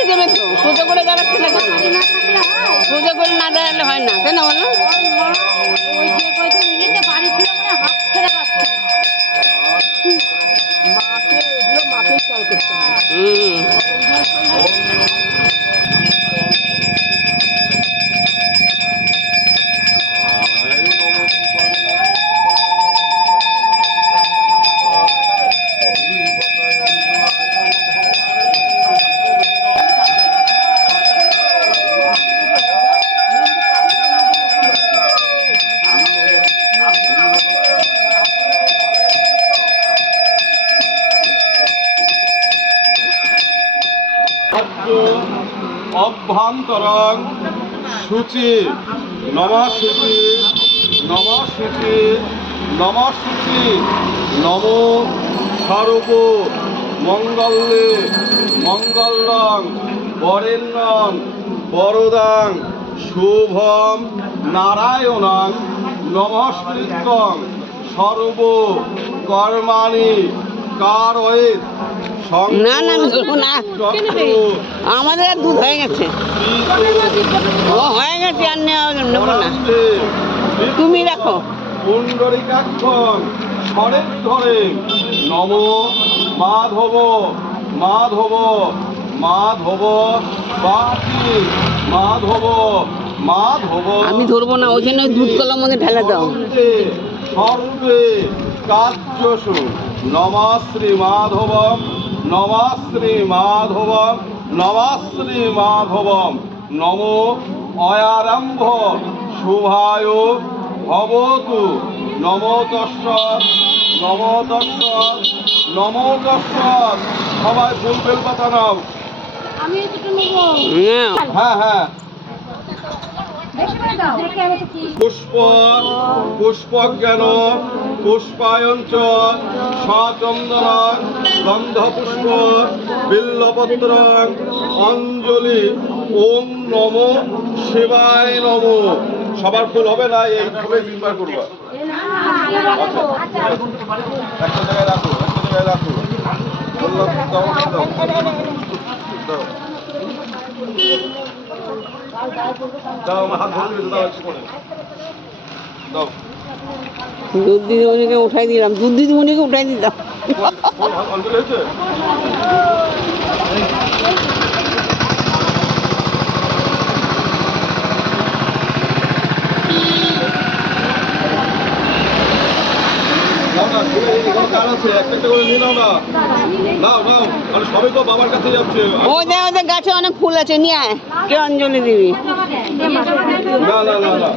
লিখে দেবে তো, সোজা করে দাঁড়াচ্ছে না কেন? সোজা করে না দাঁড়ালে হয় না, কেন বলো? অভ্যন্তরং শুচি নমঃশুচি নমঃশুচি নমঃশুচি নমো সর্ব মঙ্গলে মঙ্গলং বরেণ্যং বরদাং শুভম নারায়ণং নমস্কৃত্যং সর্ব কর্মাণি কারয়েৎ। না না আমি ধরবো না, আমাদের আর দুধ হয়ে গেছে, ও হয়ে গেছে, আর নেবো না, তুমি রাখো। পুণ্ডরিকাক্ষং স্বরের ধরে নম মাধব মাধব মাধব বাকি মাধব মাধব। আমি ধরবো না, ওই জন্য দুধ কলার মধ্যে ঢেলে দাও। সর্বে কার্যসু নমঃ শ্রী মাধবম নমঃ শ্রী মাধবম নমঃ শ্রী মাধবম নমো অয়ারম্ভ শুভায় ভবতু নমো তস্সৎ নমো তস্সৎ নমো তস্সৎ। সবাই ফুল বেলপাতা নাও। হ্যাঁ হ্যাঁ। পুষ্প পুষ্পজ্ঞান পুষ্পায়ঞ্চ সচন্দন গন্ধপুষ্প বিল্লপত্র অঞ্জলি ওম নমো শিবায় নমো। সবার ফুল হবে না, এই ফুলে তিনবার করবা। একটা জায়গায় রাখো, একটা জায়গায় রাখো। বললাম দাও দাও দাও দাও, আমার হাত ধরে দাও, একটু করে দাও। দুধ দিদিমণিকে উঠাই দিলাম, দুধ দিদিমণিকে উঠাই দিলাম। অঞ্জলি হয়েছে? ওদের গাছে অনেক ফুল আছে, নিয়ে আয়, কে অঞ্জলি দিবি? না না না না।